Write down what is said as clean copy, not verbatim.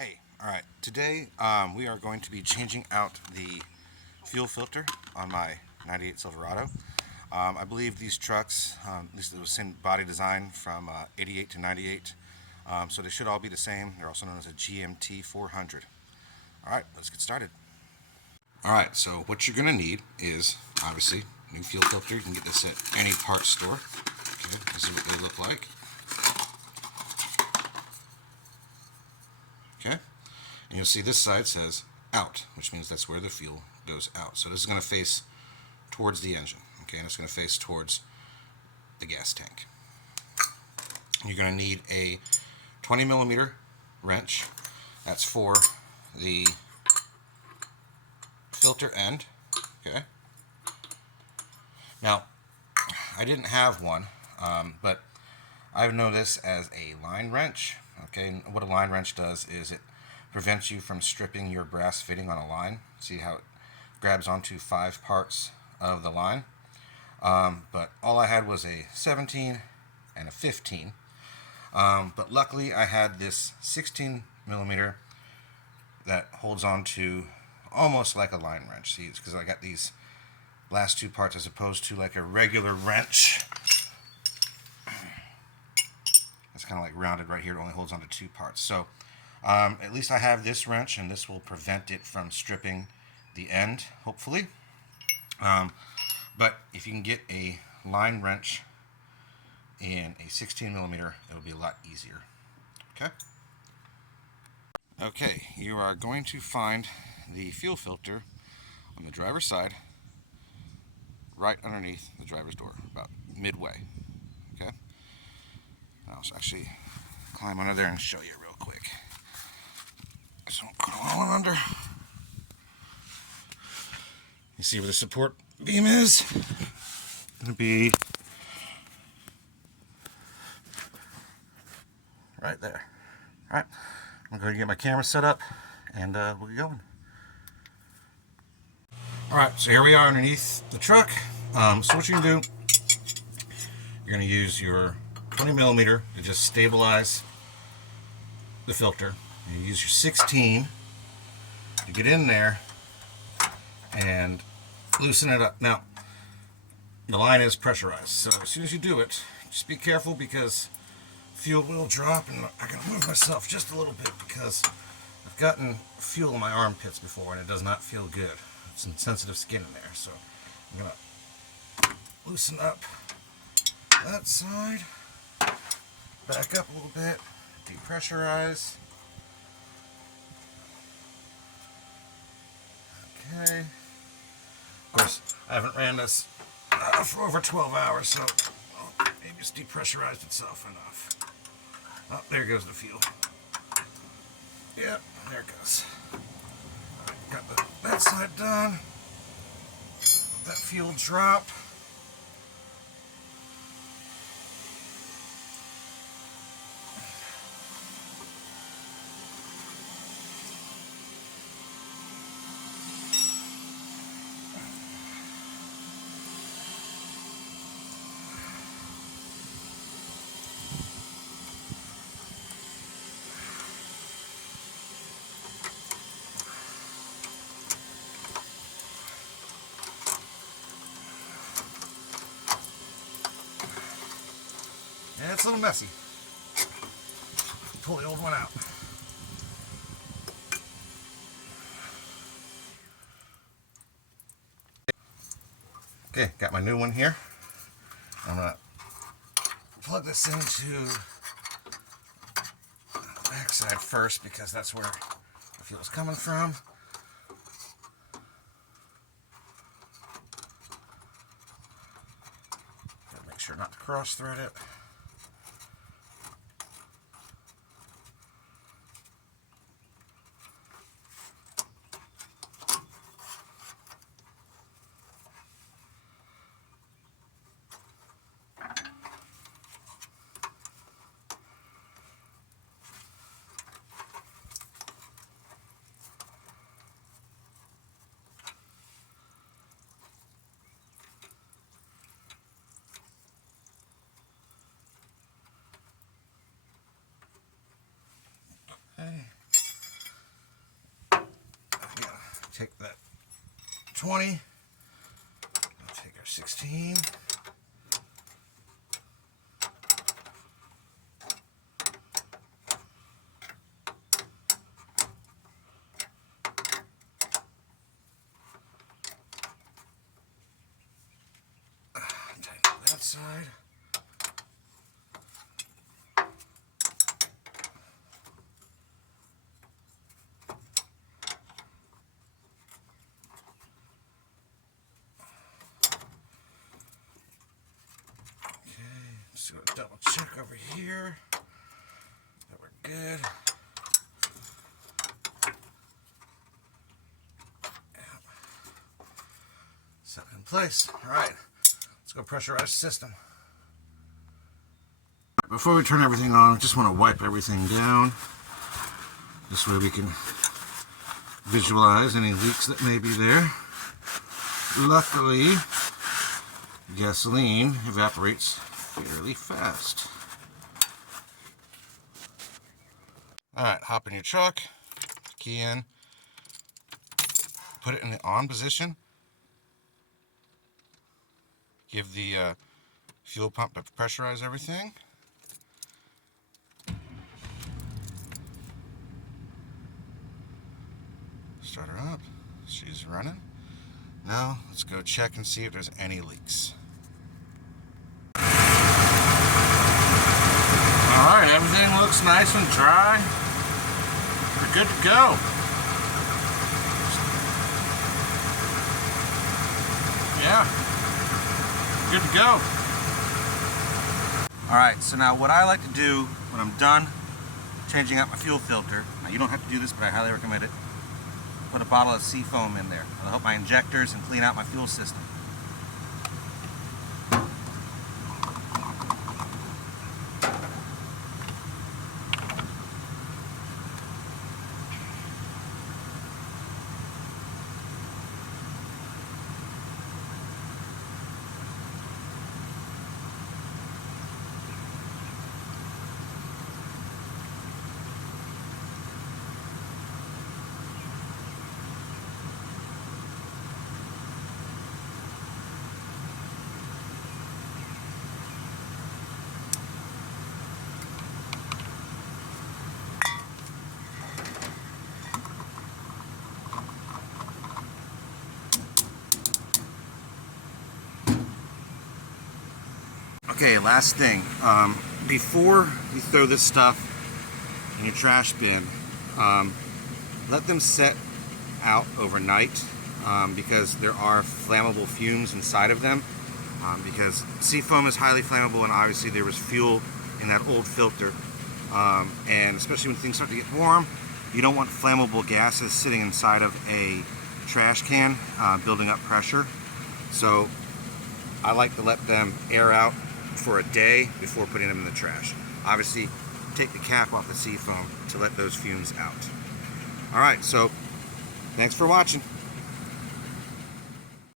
Hey, alright, today we are going to be changing out the fuel filter on my 98 Silverado. I believe these trucks, this is the same body design from 88 to 98, so they should all be the same. They're also known as a GMT400. Alright, let's get started. Alright, so what you're going to need is, obviously, new fuel filter. You can get this at any parts store. Okay, this is what they look like. Okay, and you'll see this side says out, which means that's where the fuel goes out. So this is going to face towards the engine, okay, and it's going to face towards the gas tank. You're going to need a 20 millimeter wrench. That's for the filter end, okay. Now, I didn't have one, but I know this as a line wrench. Okay, and what a line wrench does is it prevents you from stripping your brass fitting on a line. See how it grabs onto 5 parts of the line? But all I had was a 17 and a 15. But luckily I had this 16 millimeter that holds on to almost like a line wrench. See, it's because I got these last 2 parts as opposed to like a regular wrench. It's kind of like rounded right here. It only holds on to 2 parts. So at least I have this wrench, and this will prevent it from stripping the end, hopefully. But if you can get a line wrench in a 16 millimeter, it'll be a lot easier. Okay? Okay, you are going to find the fuel filter on the driver's side, right underneath the driver's door, about midway. Okay? I'll actually climb under there and show you real quick. So I'm crawling under. You see where the support beam is? It's going to be right there. Alright, I'm going to get my camera set up and we'll get going. Alright, so here we are underneath the truck. So what you can do, you're going to use your 20 millimeter to just stabilize the filter. You use your 16 to get in there and loosen it up. Now, the line is pressurized, so as soon as you do it, just be careful because fuel will drop, and I can move myself just a little bit because I've gotten fuel in my armpits before and it does not feel good. It's some sensitive skin in there, so I'm going to loosen up that side. Back up a little bit, depressurize. Okay. Of course, I haven't ran this for over 12 hours, so maybe it's depressurized itself enough. Oh, there goes the fuel. Yep, there it goes. Got that side done. Let that fuel drop. And it's a little messy. Pull the old one out. Okay, got my new one here. I'm going to plug this into the back side first because that's where the fuel is coming from. Gotta make sure not to cross thread it. take that 20, I'll take our 16. Tighten that side. Just gonna double check over here that we're good. Yep. Set it in place. All right, let's go pressurize the system. Before we turn everything on, I just want to wipe everything down. This way we can visualize any leaks that may be there. Luckily, gasoline evaporates fairly fast. Alright, hop in your truck, key in, put it in the on position, give the fuel pump to pressurize everything. Start her up, she's running. Now let's go check and see if there's any leaks. Alright, everything looks nice and dry. We're good to go. Yeah, good to go. Alright, so now what I like to do when I'm done changing out my fuel filter, now you don't have to do this, but I highly recommend it, put a bottle of seafoam in there. It'll help my injectors and clean out my fuel system. Okay, last thing. Before you throw this stuff in your trash bin, let them set out overnight because there are flammable fumes inside of them. Because seafoam is highly flammable, and obviously there was fuel in that old filter. And especially when things start to get warm, you don't want flammable gases sitting inside of a trash can building up pressure. So I like to let them air out for a day before putting them in the trash. Obviously, take the cap off the seafoam to let those fumes out. Alright, so thanks for watching.